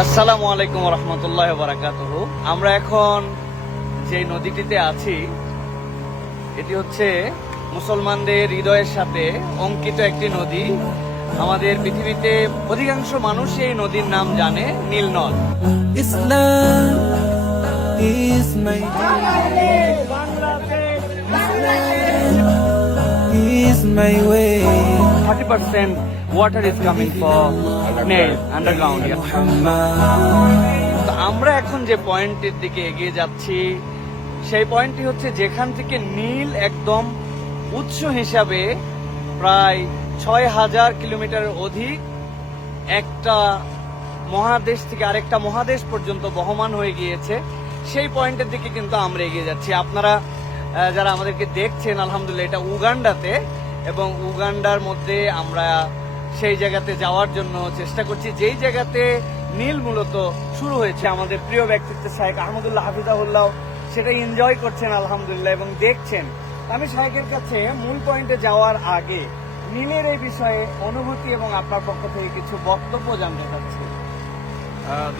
আসসালামু আলাইকুম রহমতুল্লাহ বারাকাতুহু। আমরা এখন যে নদীটিতে আছি এটি হচ্ছে মুসলমানদের হৃদয়ের সাথে অঙ্কিত একটি নদী। আমাদের পৃথিবীতে অধিকাংশ মানুষ এই নদীর নাম জানে, নীল নদ। Islam is my is my way. 30% water is coming from Nile underground. তো আমরা এখন যে পয়েন্টের দিকে এগিয়ে যাচ্ছি সেই পয়েন্টটি হচ্ছে যেখান থেকে নীল একদম উৎস হিসাবে প্রায় ৬,০০০ কিলোমিটারের অধিক একটা মহাদেশ থেকে আরেকটা মহাদেশ পর্যন্ত বহমান হয়ে গিয়েছে। সেই পয়েন্টের দিকে কিন্তু আমরা এগিয়ে যাচ্ছি। আপনারা যারা আমাদেরকে দেখছেন, আলহামদুলিল্লাহ এটা উগান্ডাতে, এবং উগান্ডার মধ্যে আমরা সেই জায়গাতে যাওয়ার জন্য চেষ্টা করছি যেই জায়গাতে নীল মূলত শুরু হয়েছে। আমাদের প্রিয় ব্যক্তিত্ব শাহেখ আহমদুল্লাহ হাফিজাহুল্লাহ সেটা এনজয় করছেন আলহামদুলিল্লাহ এবং দেখছেন। আমি শাহেখের কাছে মূল পয়েন্টে যাওয়ার আগে নীলের এই বিষয়ে অনুভূতি এবং আপনার পক্ষ থেকে কিছু বক্তব্য জানতে চাচ্ছি।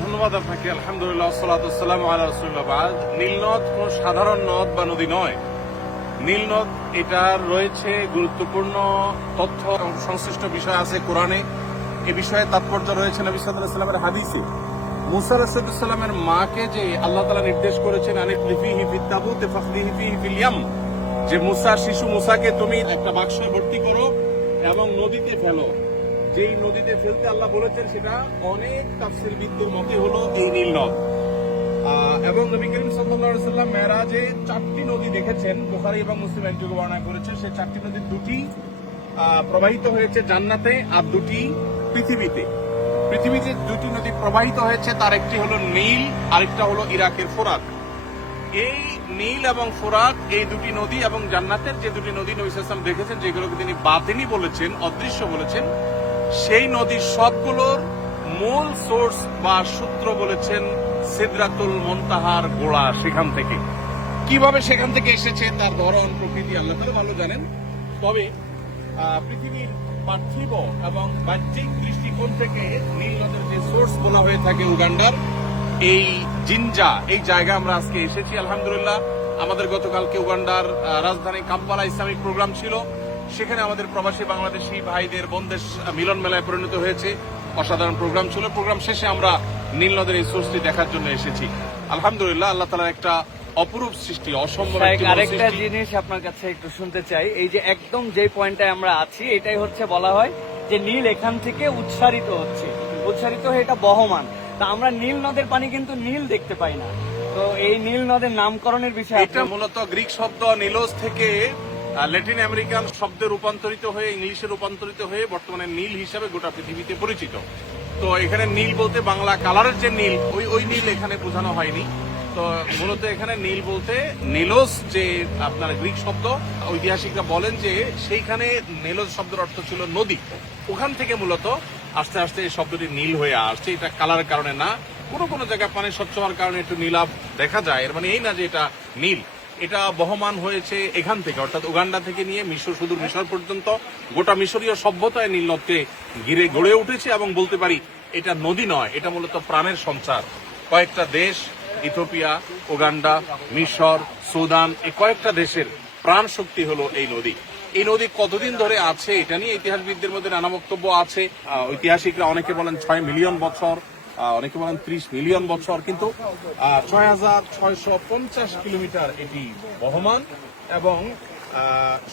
ধন্যবাদ আপনাকে। আলহামদুলিল্লাহ, সালাতু ওয়াসসালামু আলা রাসূলিল্লাহ। বাদ নীল নদ কোন সাধারণ নদ বা নদী নয়। নীল নদ এটার রয়েছে গুরুত্বপূর্ণ তথ্য এবং সংশ্লিষ্ট বিষয় আছে কোরআনে। এ বিষয়ে তাৎপর্য রয়েছে নবী সাল্লাল্লাহু আলাইহি ওয়াসাল্লামের হাদিসে। মুসা আলাইহিস সালামের মাকে যে আল্লাহ তাআলা নির্দেশ করেছেন আনিফিহি ফিত তাবুতে ফাখদিহি ফিহি ফিল ইয়াম, যে মুসা শিশু মুসাকে তুমি একটা বাক্সে ভর্তি করো এবং নদীতে ফেলো। যেই নদীতে ফেলতে আল্লাহ বলেছেন সেটা অনেক তাফসীরবিদদের মতে হলো এই নীল নদ। এবং নবী করিম সাল্লাল্লাহু আলাইহি ওয়াসাল্লাম মেরাজে 4টি নদী দেখেছেন, বুখারী এবং মুসলিম এর বর্ণনা করেছেন। সেই 4টি নদীর 2টি প্রবাহিত হয়েছে জান্নাতে আর 2টি পৃথিবীতে। পৃথিবীতে 2টি নদী প্রবাহিত হয়েছে, তার একটি হলো নীল, আরেকটা হলো ইরাকের ফোরাত। এই নীল এবং ফোরাত এই 2টি নদী এবং জান্নাতের যে 2টি নদী নবী সাল্লাল্লাহু আলাইহি ওয়াসাল্লাম দেখেছেন, যেগুলোকে তিনি বাতিনি বলেছেন, অদৃশ্য বলেছেন, সেই নদীর সবগুলোর মূল সোর্স বা সূত্র বলেছেন সিদরাতুল মুনতাহার গোড়া। সেখান থেকে কিভাবে সেখান থেকে এসেছে তার ধরন প্রকৃতি আল্লাহ তাআলা ভালো জানেন। তবে পৃথিবীর পার্থিব এবং বাহ্যিক দৃষ্টিকোণ থেকে নীল নদের যে সোর্স বলা হয়ে থাকে উগান্ডার এই জিনজা, এই জায়গা আমরা আজকে এসেছি আলহামদুলিল্লাহ। আমাদের গতকালকে উগান্ডার রাজধানী কাম্পালা ইসলামিক প্রোগ্রাম ছিল। সেখানে আমাদের প্রবাসী বাংলাদেশি ভাইদের বোনদের মিলন মেলায় পরিণত হয়েছে। অসাধারণ প্রোগ্রাম ছিল। প্রোগ্রাম শেষে আমরা নীল নদের এই সোর্সটি দেখার জন্য এসেছি আলহামদুলিল্লাহ। আল্লাহ তাআলার একটা অপরূপ সৃষ্টি, অসম্ভব আরেকটা জিনিস আপনার কাছে একটু শুনতে চাই। এই যে একদম যে পয়েন্টে আমরা আছি এটাই হচ্ছে বলা হয় যে নীল এখান থেকে উৎসারিত হয়ে এটা বহমান। তা আমরা নীল নদের পানি কিন্তু নীল দেখতে পাই না। তো এই নীল নদের নামকরণের বিষয়ে এটা মূলত গ্রিক শব্দ নিলোস থেকে ল্যাটিন আমেরিকান শব্দে রূপান্তরিত হয়ে ইংলিশে রূপান্তরিত হয়ে বর্তমানে নীল হিসাবে গোটা পৃথিবীতে পরিচিত। তো এখানে নীল বলতে বাংলা কালারের যে নীল ওই নীল এখানে বোঝানো হয়নি। তো মূলত এখানে নীল বলতে নিলোস যে আপনার গ্রিক শব্দ, ঐতিহাসিকরা বলেন যে সেইখানে নিলোস শব্দের অর্থ ছিল নদী। ওখান থেকে মূলত আস্তে আস্তে এই শব্দটি নীল হয়ে আসছে। এটা কালারের কারণে না, কোনো জায়গায় পানি স্বচ্ছ হওয়ার কারণে একটু নীলাভ দেখা যায়, এর মানে এই না যে এটা নীল। এটা বহমান হয়েছে এখান থেকে, অর্থাৎ উগান্ডা থেকে নিয়ে মিশর, সুদূর মিশর পর্যন্ত গোটা মিশরীয় সভ্যতায় নীল নদকে ঘিরে গড়ে উঠেছে। এবং বলতে পারি এটা নদী নয়, এটা মূলত প্রাণের সঞ্চার। কয়েকটা দেশ, ইথিওপিয়া, উগান্ডা, মিশর, সুদান, এই কয়েকটা দেশের প্রাণ শক্তি হলো এই নদী। এই নদী কতদিন ধরে আছে এটা নিয়ে ইতিহাসবিদদের মধ্যে নানা বক্তব্য আছে। ঐতিহাসিকরা অনেকে বলেন 6 মিলিয়ন বছর, অনেকে বলেন 30 মিলিয়ন বছর, কিন্তু 6,650 কিলোমিটার এটি বহমান। এবং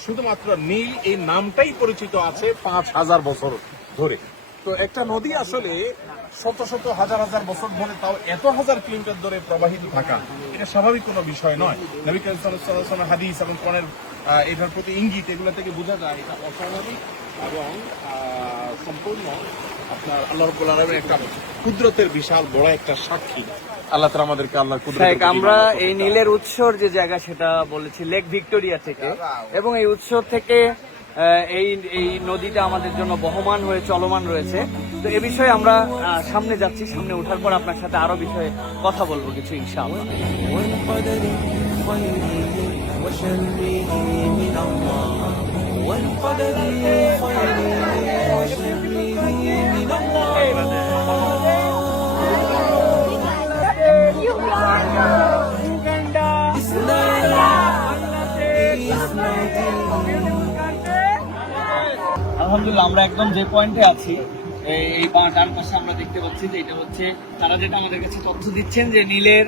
শুধুমাত্র নীল এই নামটাই পরিচিত আছে 5,000 বছর ধরে। তো একটা নদী আসলে শত শত হাজার হাজার বছর ধরে, তাও এত হাজার কিলোমিটার ধরে প্রবাহিত থাকা, এটা স্বাভাবিক কোনো বিষয় নয়। নবী করিম সাল্লাল্লাহু আলাইহি ওয়াসাল্লামের হাদিস এবং কোরআনের এটার প্রতি ইঙ্গিত, এগুলো থেকে বোঝা যায় এটা অস্বাভাবিক এবং সম্পূর্ণ আপনার আল্লাহ রাব্বুল আলামিনের একটা কুদরতের বিশাল বড় একটা সাক্ষী। আল্লাহ তাআলা আমাদেরকে আল্লাহর কুদরত। আমরা এই নীলের উৎসর যে জায়গা সেটা বলেছি লেক ভিক্টোরিয়া থেকে, এবং এই উৎস থেকে এই নদীটা আমাদের জন্য বহমান হয়ে চলমান রয়েছে। তো এ বিষয়ে আমরা সামনে যাচ্ছি, সামনে ওঠার পর আপনার সাথে আরো বিষয়ে কথা বলবো কিছু ইনশাআল্লাহ। والقدر خيره وشره من الله আলহামদুলিল্লাহ আমরা একদম যে পয়েন্টে আছি এই ডান পাশে আমরা দেখতে পাচ্ছি যে এটা হচ্ছে তারা যেটা আমাদের কাছে তথ্য দিচ্ছেন যে নীলের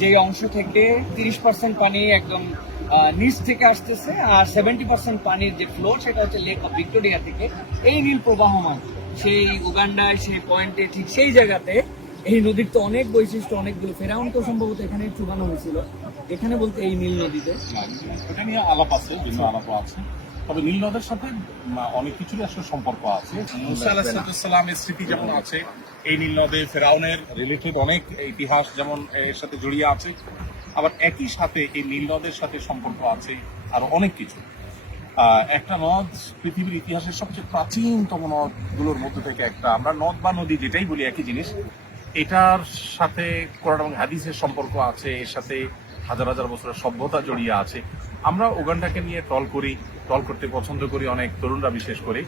যে অংশ থেকে 30% পানি একদম নিচ থেকে আসতেছে আর 70% পানির যে ফ্লো সেটা হচ্ছে লেক অফ ভিক্টোরিয়া থেকে এই নীল প্রবাহমান সেই উগান্ডায় সেই পয়েন্টে ঠিক সেই জায়গাতে এই নদীর তো অনেক বৈশিষ্ট্য অনেকগুলো ফেরাউন তো সম্ভবত এখানে চুবানো হয়েছিল এখানে বলতে এই নীল নদীতে এটা নিয়ে আলাপ আছে, বিভিন্ন আলাপ আছে। তবে নীল নদের সাথে অনেক কিছুরই আসলে সম্পর্ক আছে। মুসা আলাইহিসসালামের স্মৃতি যেমন আছে, এই নীল নদে ফেরাউনের রিলেটেড অনেক ইতিহাস যেমন এর সাথে জড়িয়ে আছে, আবার একই সাথে এই নীল নদের সাথে সম্পর্ক আছে আরো অনেক কিছু। একটা নদ পৃথিবীর ইতিহাসের সবচেয়ে প্রাচীনতম নদগুলোর মধ্যে থেকে একটা। আমরা নদ বা নদী যেটাই বলি একই জিনিস। এটার সাথে কোরআন এবং হাদিসের সম্পর্ক আছে, এর সাথে হাজার হাজার বছরের সভ্যতা জড়িয়ে আছে। আমরা উগান্ডাকে নিয়ে ট্রল করতে পছন্দ করি অনেক তরুণরা বিশেষ করে,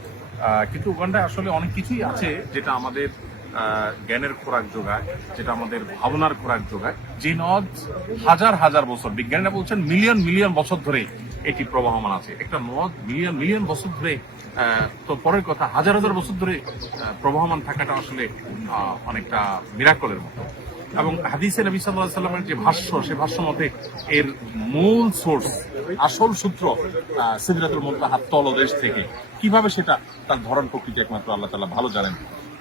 কিন্তু উগান্ডায় আসলে অনেক কিছুই আছে যেটা আমাদের জ্ঞানের খোরাক যোগায়, যেটা আমাদের ভাবনার খোরাক যোগায়। যে নদ হাজার হাজার বছর, বিজ্ঞানীরা বলছেন মিলিয়ন মিলিয়ন বছর ধরে এটি প্রবাহমান আছে। একটা নদ মিলিয়ন মিলিয়ন বছর ধরে, তো পরের কথা হাজার হাজার বছর ধরে প্রবাহমান থাকাটা আসলে অনেকটা মিরাকলের মতো। এবং হাদিসে নবী সাল্লাল্লাহু আলাইহি ওয়াসাল্লামের যে ভাষ্য, সে ভাষ্য মতে এর মূল সোর্স, আসল সূত্র সিদরাতুল মুনতাহা তলদেশ থেকে। কিভাবে সেটা তার ধরন প্রকৃতি একমাত্র আল্লাহ তাআলা ভালো জানেন।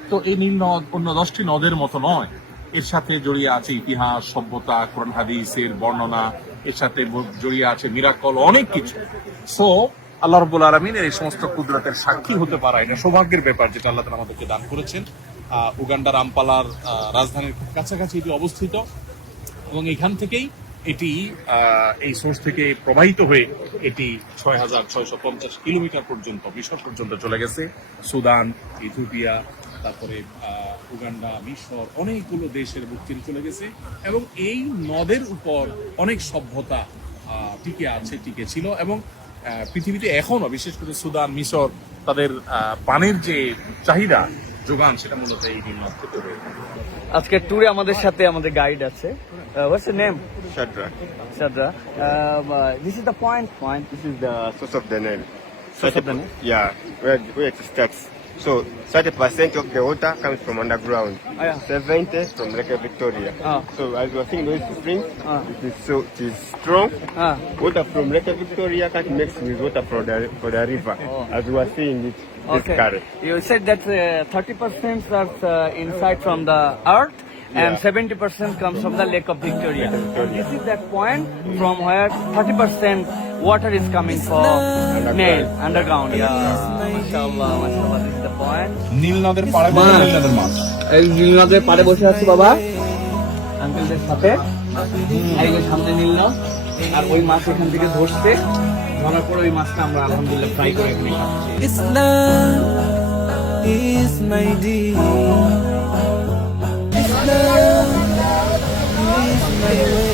তো এই নীল নদ অন্য 10টি নদের মতো নয়, এর সাথে জড়িয়ে আছে ইতিহাস, সভ্যতা, কোরআন হাদিসের বর্ণনা, এর সাথে জড়িয়ে আছে মিরাকল, অনেক কিছু। সো আল্লাহ রাব্বুল আলামিনের এই সমস্ত কুদরতের সাক্ষী হতে পারা এটা সৌভাগ্যের ব্যাপার, যেটা আল্লাহ তাআলা আমাদেরকে দান করেছেন। উগান্ডার আম্পালার রাজধানীর কাছাকাছি এটি অবস্থিত, এবং এখান থেকেই এটি এই সোর্স থেকে প্রবাহিত হয়ে এটি 6,650 কিলোমিটার পর্যন্ত মিশর পর্যন্ত চলে গেছে। সুদান, ইথিওপিয়া, তারপরে উগান্ডা, মিশর, অনেকগুলো দেশের বুক চিরে চলে গেছে। এবং এই নদের উপর অনেক সভ্যতা টিকে ছিল। এবং পৃথিবীতে এখনো বিশেষ করে সুদান, মিশর, তাদের পানির যে চাহিদা যোগান, সেটা মূলত এই নীল নদ থেকে হয়ে থাকে। আজকে ট্যুরে আমাদের সাথে আমাদের গাইড আছে what's your name Shadrach, Shadra this is the point this is the source of the Nile. Source of the Nile? Yeah, where it starts. So 30% of the water comes from underground. Yeah. 70 from Lake Victoria. So as you are seeing those springs, it is strong. Water from Lake Victoria can't mix with water for the river. As you are seeing it, this current. You said that 30% are inside from the earth and 70% comes from the Lake of Victoria. This is that point from where 30% water is coming from Nile, underground. Yeah, mashallah, this is the point. নীল নদের পাড়ে বসে নীল নদের মাছ। এই নীল নদের পাড়ে বসে আছি বাবা আঙ্কেলদের সাথে। এই যে সামনে নীল নদ, আর ওই মাছ এখান থেকে ধরছে, ধরার পর ওই মাছটা আমরা আলহামদুলিল্লাহ ফ্রাই করে খাচ্ছি। Islam is my deen. Islam is my way.